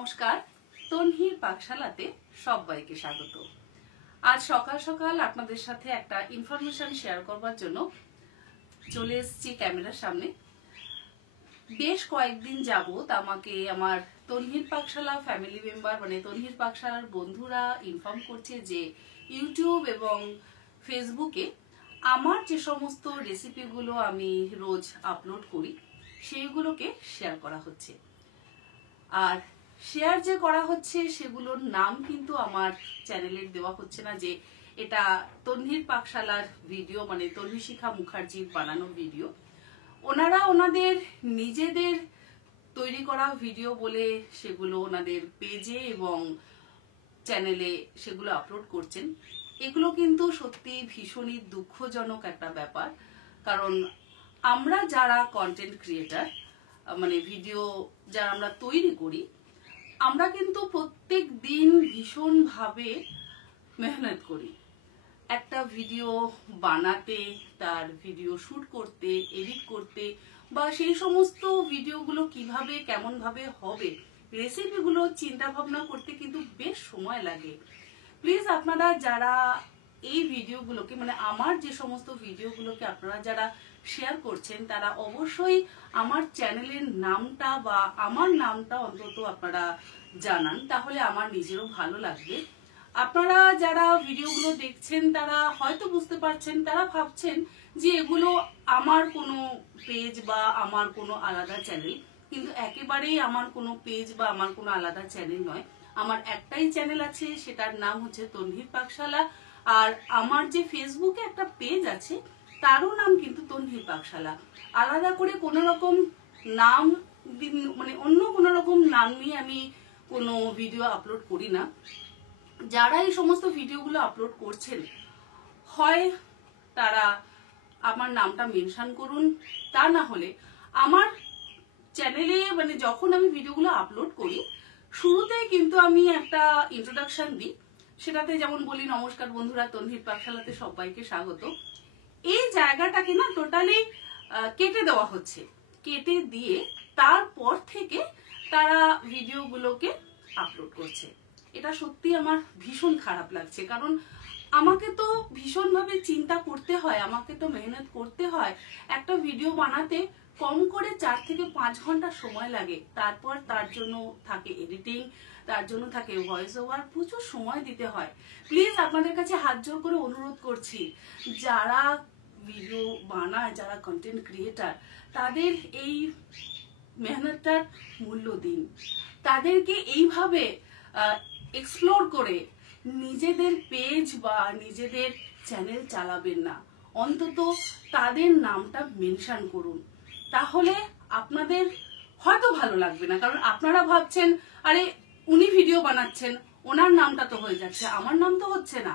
নমস্কার, তনহির পাকশালাতে সবাইকে স্বাগত। আজ সকাল সকাল আপনাদের সাথে একটা ইনফরমেশন শেয়ার করবার জন্য চলে এসেছি ক্যামেরার সামনে। বেশ কয়েকদিন যাবত আমাকে আমার তনহির পাকশালা ফ্যামিলি মেম্বার মানে তনহির পাকশালার বন্ধুরা ইনফর্ম করছে যে ইউটিউব এবং ফেসবুকে আমার যে সমস্ত রেসিপিগুলো আমি রোজ আপলোড করি সেইগুলোকে শেয়ার করা হচ্ছে। আর শেয়ার যে করা হচ্ছে সেগুলোর নাম কিন্তু আমার চ্যানেলের দেওয়া হচ্ছে না যে এটা তনহির পাকশালার ভিডিও, মানে তনহিশিখা মুখার্জির বানানো ভিডিও। ওনারা ওনাদের নিজেদের তৈরি করা ভিডিও বলে সেগুলো ওনাদের পেজে এবং চ্যানেলে সেগুলো আপলোড করছেন। এগুলো কিন্তু সত্যি ভীষণই দুঃখজনক একটা ব্যাপার, কারণ আমরা যারা কন্টেন্ট ক্রিয়েটার মানে ভিডিও যারা আমরা তৈরি করি, আমরা কিন্তু প্রত্যেক দিন ভীষণভাবে মেহনত করি একটা ভিডিও বানাতে, তার ভিডিও শুট করতে, এডিট করতে, বা সেই সমস্ত ভিডিওগুলো কিভাবে কেমন ভাবে হবে রেসিপিগুলো চিন্তা ভাবনা করতে কিন্তু বেশ সময় লাগে। প্লিজ আপনারা যারা এই ভিডিওগুলোকে মানে আমার যে সমস্ত ভিডিওগুলোকে আপনারা যারা শেয়ার করছেন তারা অবশ্যই আমার চ্যানেলের নামটা বা আমার নামটা অন্তত আপনারা জানান, তাহলে আমার নিজেরও ভালো লাগবে। আপনারা যারা ভিডিওগুলো দেখছেন তারা হয়তো বুঝতে পারছেন, তারা ভাবছেন যে এগুলো আমার কোনো পেজ বা আমার কোনো আলাদা চ্যানেল, কিন্তু একেবারেই আমার কোনো পেজ বা আমার কোনো আলাদা চ্যানেল নয়। আমার একটাই চ্যানেল আছে, সেটার নাম হচ্ছে তনহির পাকশালা। আর আমার যে ফেসবুকে একটা পেজ আছে তারও নাম কিন্তু তনহির পাকশালা। আলাদা করে কোনো রকম নাম মানে অন্য কোনো রকম নাম নিয়ে আমি কোনো ভিডিও আপলোড করি না। যারা এই সমস্ত ভিডিওগুলো আপলোড করছেন হয় তারা আমার নামটা মেনশন করুন, তা না হলে আমার চ্যানেলে মানে যখন আমি ভিডিওগুলো আপলোড করি শুরুতেই কিন্তু আমি একটা ইন্ট্রোডাকশন দিই, সেটাতে যেমন বলি নমস্কার বন্ধুরা, তনহির পাকশালাতে সবাইকে স্বাগত। এই জায়গাটাকে না টোটালি কেটে দেওয়া হচ্ছে, কেটে দিয়ে তারপর থেকে তারা ভিডিওগুলোকে আপলোড করছে। এটা সত্যি আমার ভীষণ খারাপ লাগছে, কারণ আমাকে তো ভীষণভাবে চিন্তা করতে হয়, আমাকে তো মেহনত করতে হয়। একটা ভিডিও বানাতে কম করে 4 থেকে 5 ঘন্টা সময় লাগে, তারপর তার জন্য থাকে এডিটিং, তার জন্য থাকে ভয়েস ওভার, প্রচুর সময় দিতে হয়। প্লিজ আপনাদের কাছে হাত জোর করে অনুরোধ করছি, যারা ভিডিও বানায়, যারা কন্টেন্ট ক্রিয়েটার, তাদের এই মেহনতটার মূল্য দিন। তাদেরকে এইভাবে এক্সপ্লোর করে নিজেদের পেজ বা নিজেদের চ্যানেল চালাবেন না, অন্তত তাদের নামটা মেনশন করুন। তাহলে আপনাদের হয়তো ভালো লাগবে না, কারণ আপনারা ভাবছেন আরে উনি ভিডিও বানাচ্ছেন, ওনার নামটা তো হয়ে যাচ্ছে, আমার নাম তো হচ্ছে না।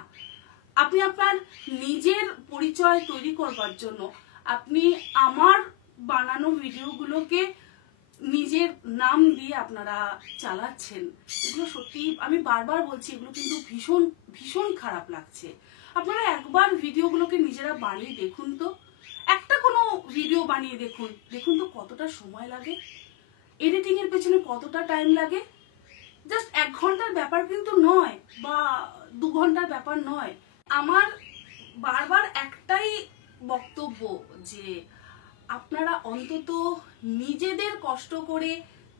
আপনি আপনার নিজের পরিচয় তৈরি করবার জন্য আপনি আমার বানানো ভিডিওগুলোকে নিজের নাম দিয়ে আপনারা চালাচ্ছেন। এগুলো সত্যি আমি বারবার বলছি, এগুলো কিন্তু ভীষণ ভীষণ খারাপ লাগছে। আপনারা একবার ভিডিওগুলোকে নিজেরা বানিয়ে দেখুন তো, একটা কোনো ভিডিও বানিয়ে দেখুন, দেখুন তো কতটা সময় লাগে, এডিটিং এর পেছনে কতটা টাইম লাগে। জাস্ট 1 ঘন্টার ব্যাপার কিন্তু নয়, বা 2 ঘন্টার ব্যাপার নয়। আমার বারবার একটাই বক্তব্য যে আপনারা অন্তত নিজেদের কষ্ট করে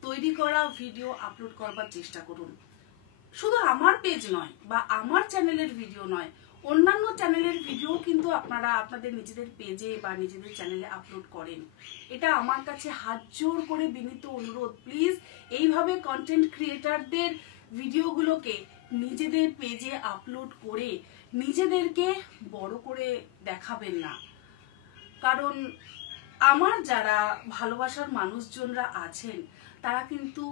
তৈরি করা ভিডিও আপলোড করবার চেষ্টা করুন। শুধু আমার পেজ নয় বা আমার চ্যানেলের ভিডিও নয়, অন্যান্য চ্যানেলের ভিডিও কিন্তু আপনারা আপনাদের নিজেদের পেজে বা নিজেদের চ্যানেলে আপলোড করেন। এটা আমার কাছে হাত জোর করে বিনীত অনুরোধ, প্লিজ এইভাবে কন্টেন্ট ক্রিয়েটারদের ভিডিওগুলোকে নিজেদের পেজে আপলোড করে নিজেদেরকে বড় করে দেখাবেন না। কারণ আমার যারা ভালোবাসার মানুষজনরা আছেন তারা কিন্তু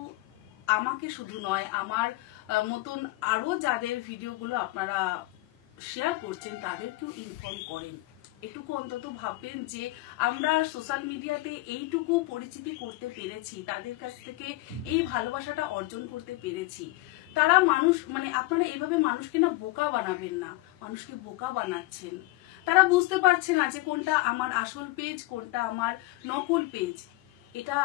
আমাকে শুধু নয়, আমার মতন আরো যাদের ভিডিওগুলো আপনারা শেয়ার করছেন তাদেরকেও ইনফর্ম করেন। এটুকু অন্তত ভাববেন যে আমরা সোশ্যাল মিডিয়াতে এইটুকু পরিচিতি করতে পেরেছি, তাদের কাছ থেকে এই ভালোবাসাটা অর্জন করতে পেরেছি। তারা মানুষ মানে আপনারা এইভাবে মানুষকে না বোকা বানাবেন না, মানুষকে বোকা বানাচ্ছেন। তারা বুঝতে পারছে না যে কোনটা আমার আসল পেজ, কোনটা আমার নকল পেজ। এটা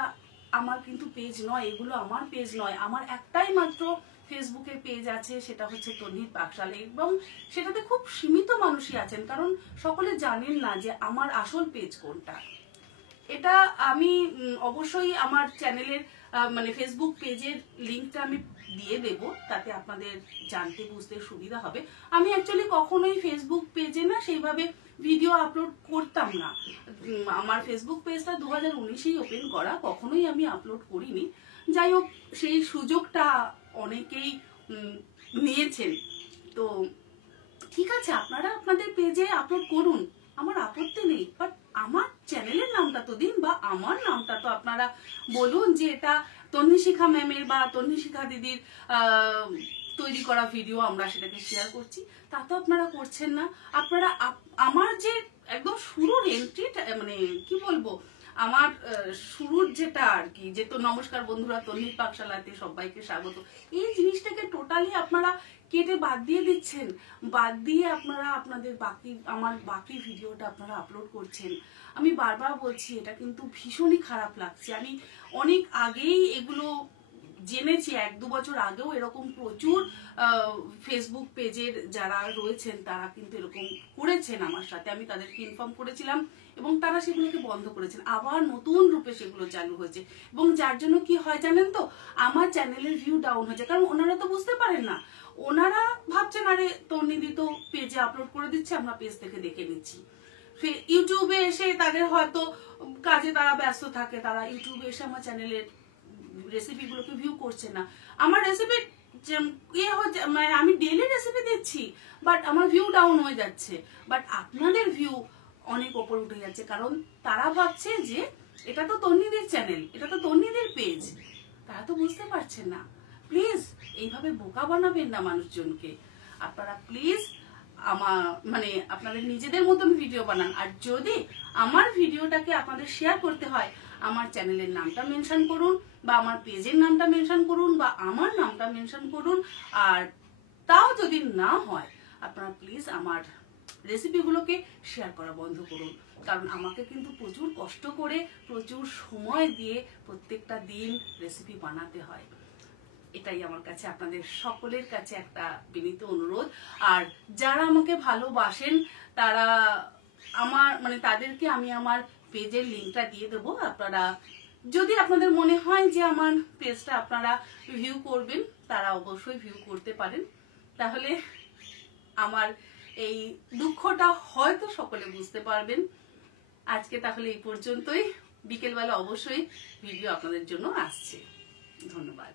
আমার কিন্তু পেজ নয়, এগুলো আমার পেজ নয়। আমার একটাই মাত্র ফেসবুকে পেজ আছে, সেটা হচ্ছে তন্নির পাকশালা, এবং সেটাতে খুব সীমিত মানুষই আছেন, কারণ সকলে জানেন না যে আমার আসল পেজ কোনটা। এটা আমি অবশ্যই আমার চ্যানেলের মানে ফেসবুক পেজের লিঙ্কটা আমি দিয়ে দেব, তাতে আপনাদের জানতে বুঝতে সুবিধা হবে। আমি অ্যাকচুয়ালি কখনোই ফেসবুক পেজে না সেইভাবে ভিডিও আপলোড করতাম না। আমার ফেসবুক পেজটা 2019-এই ওপেন করা, কখনোই আমি আপলোড করিনি। যাই হোক, সেই সুযোগটা অনেকেই নিয়েছেন। তো ঠিক আছে, আপনারা আপনাদের পেজে আপলোড করুন, আমার আপত্তি নেই, বাট আমার চ্যানেলের নামটা তো দিন, বা আমার নামটা তো আপনারা বলুন যে এটা তন্নিশিখা ম্যামের বা তন্নিশিখা দিদির তৈরি করা ভিডিও, আমরা সেটাকে শেয়ার করছি। তা তো আপনারা করছেন না। আপনারা আমার যে একদম শুরুর এন্ট্রিটা, মানে কি বলবো, আমার শুরুর যেটা আর কি, যে তো নমস্কার বন্ধুরা, তন্নির পাকশালাতে সবাইকে স্বাগত, এই জিনিসটাকে টোটালি আপনারা কেটে বাদ দিয়ে দিচ্ছেন। বাদ দিয়ে আপনারা আপনাদের আমার বাকি ভিডিওটা আপনারা আপলোড করছেন। আমি বারবার বলছি, এটা কিন্তু ভীষণই খারাপ লাগছে। আমি অনেক আগেই এগুলো জেনেছি, 1-2 বছর আগেও এরকম প্রচুর ফেসবুক পেজের যারা রয়েছেন তারা কিন্তু এরকম করেছেন আমার সাথে। আমি তাদেরকে ইনফর্ম করেছিলাম এবং তারা সেগুলোকে বন্ধ করেছেন। আবার নতুন রূপে সেগুলো চালু হয়েছে, এবং যার জন্য কি হয় জানেন তো, আমার চ্যানেলের ভিউ ডাউন হয়েছে। কারণ ওনারা তো বুঝতে পারেন না, ওনারা ভাবছেন আরে তন্নিদি তো পেজে আপলোড করে দিচ্ছে, আমরা পেজ থেকে দেখে নিচ্ছি। ইউটিউবে এসে তাদের হয়তো কাজে তারা ব্যস্ত থাকে, তারা ইউটিউবে এসে আমার চ্যানেলের রেসিপিগুলোকে ভিউ করছে না। আমার রেসিপি মানে আমি ডেইলি রেসিপি দিচ্ছি, বাট আমার ভিউ ডাউন হয়ে যাচ্ছে। বাট আপনাদের ভিউ অনেক ওপরে উঠে যাচ্ছে, কারণ তারা ভাবছে যে এটা তো তন্নিদির চ্যানেল, এটা তো তন্নিদির পেজ। তারা তো বুঝতে পারছেন না। প্লিজ এইভাবে বোকা বানাবেন না মানুষজনকে। আপনারা প্লিজ মানে আপনাদের নিজেদের মতন ভিডিও বানান। আর যদি আমার ভিডিওটাকে আপনাদের শেয়ার করতে হয়, আমার চ্যানেলের নামটা মেনশন করুন, বা আমার পেজের নামটা মেনশন করুন, বা আমার নামটা মেনশন করুন। আর তাও যদি না হয়, আপনারা প্লিজ আমার রেসিপিগুলোকে শেয়ার করা বন্ধ করুন। কারণ আমাকে কিন্তু প্রচুর কষ্ট করে, প্রচুর সময় দিয়ে প্রত্যেকটা দিন রেসিপি বানাতে হয়। এটাই আমার কাছে আপনাদের সকলের কাছে একটা বিনীত অনুরোধ। আর যারা আমাকে ভালোবাসেন তারা মানে তাদেরকে আমি আমার পেজের লিঙ্কটা দিয়ে দেবো। আপনারা যদি আপনাদের মনে হয় যে আমার পেজটা আপনারা ভিউ করবেন, তারা অবশ্যই ভিউ করতে পারেন। তাহলে আমার এই দুঃখটা হয়তো সকলে বুঝতে পারবেন। আজকে তাহলে এই পর্যন্তই। বিকেলবেলা অবশ্যই ভিডিও আপনাদের জন্য আসছে। ধন্যবাদ।